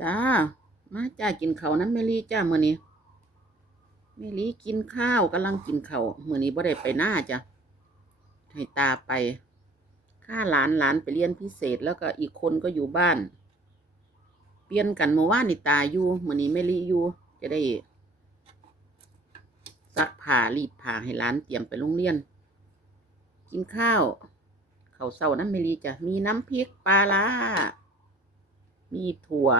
จ้า มาจ้ากินข้าวน้ำแมลี่จ้าเมื้อนี้แมลี่กินข้าวกำลังกินข้าวมื้อนี้บ่ได้ไปหน้าจ้ะให้ตาไปค่าหลานหลานไปเรียนพิเศษแล้วก็อีกคนก็อยู่บ้าน เปลี่ยนกันเมื่อวานนี่ตาอยู่เมื้อนี้แมลี่อยู่จะได้ซักผ้ารีดผ้าให้หลานเตรียมไปโรงเรียน กินข้าวเขาวเช้าน้ำแมลีจ้ะมีน้ำพริกปลาร้ามีถั่ว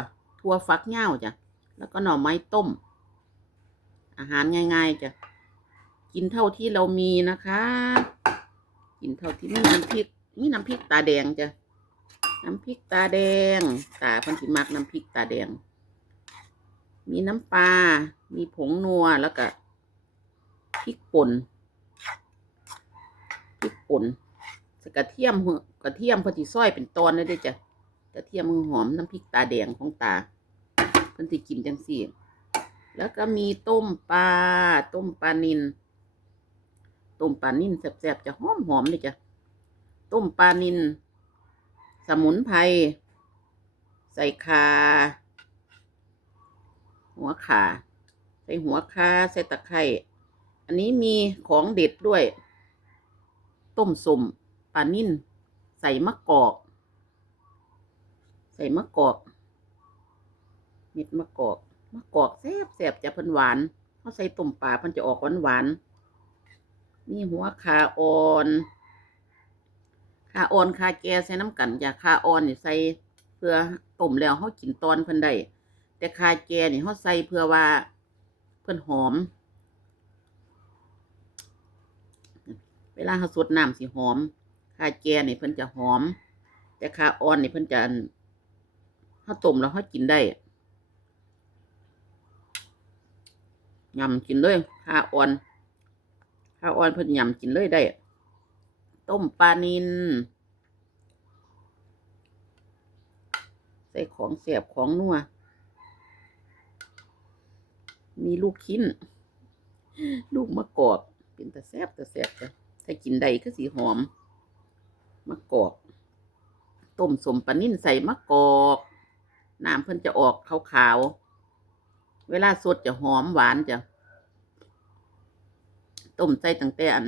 ถั่วฟักเหย้าจ้ะ แล้วก็หน่อไม้ต้ม อาหารง่ายๆจ้ะ กินเท่าที่เรามีนะคะ กินเท่าที่มีน้ำพริกมีน้ำพริกตาแดงจ้ะ น้ำพริกตาแดง ตาพันธิมักน้ำพริกตาแดง มีน้ำปลา มีผงนัว แล้วก็พริกป่นพริกป่นกระเทียมกระเทียมพอดีซอยเป็นตอนเลยเด้อจ้ะ กระเทียมมือหอมน้ำพริกตาแดงของตาเพิ่นสิกินจังสี่แล้วก็มีต้มปลาต้มปลานินต้มปลานินแซ่บๆจะหอมหอมเลยจ้ะต้มปลานินสมุนไพรใส่คาหัวขาใส่หัวคาใส่ตะไคร้อันนี้มีของเด็ดด้วย ต้มสมปลานิ่นใส่มะกอก ส่มะกอกเม็ดมะกอกมะกอกแซ่บแซ่บจะเพิ่นหวานเขาใส่ต้มปลาเพิ่นจะออกหวานหวานมีหัวขาอ่อนขาอ่อนขาแกใส่น้ำกันอย่าขาอ่อนนี่ใส่เพื่อต้มแล้วเขากินตอนเพิ่นได้แต่ขาแกนี่เขาใส่เพื่อว่าเพิ่นหอม เวลาเขาสดน้ำสิหอมขาแกนี่เพิ่นจะหอม แต่ขาอ่อนนี่เพิ่นจะ เขาต้มแล้วเขากินได้ยำกินเลยข้าอ่อนข้าอ่อนเพิ่นยำกินเลยได้ ต้มปลานินใส่ของเสียบของนัว มีลูกชิ้น ลูกมะกอกเป็นตะแซบตะแซบจ้ะถ้ากินได้ก็สีหอมมะกอก ต้มสมปลานิ่นใส่มะกอก น้ำเพิ่นจะออกขาวๆ เวลาสดจะหอมหวานจะต้มใส่ตั้งแต่อัน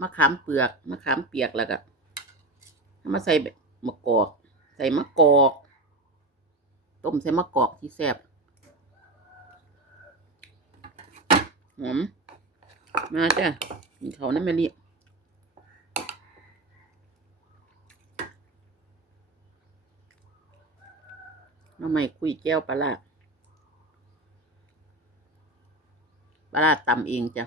มะขามเปลือกมะขามเปียกแล้วก็มาใส่มะกอก ใส่มะกอกต้มใส่มะกอกที่แซ่บหอมมาจ้ะกินเขานั่นแม่นี่ มาใหม่คุยแก้วปลาปลาตำเองจ้ะ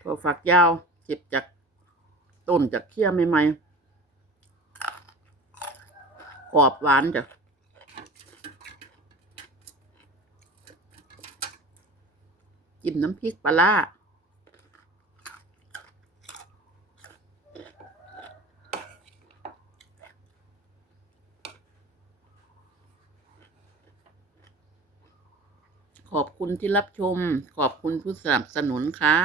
ถั่วฝักยาวเก็บจากต้นจากเคี้ยใหม่ๆกรอบหวานจ้ะ จิ้มน้ำพริกปลาล่าขอบคุณที่รับชม ขอบคุณผู้สนับสนุนค่ะ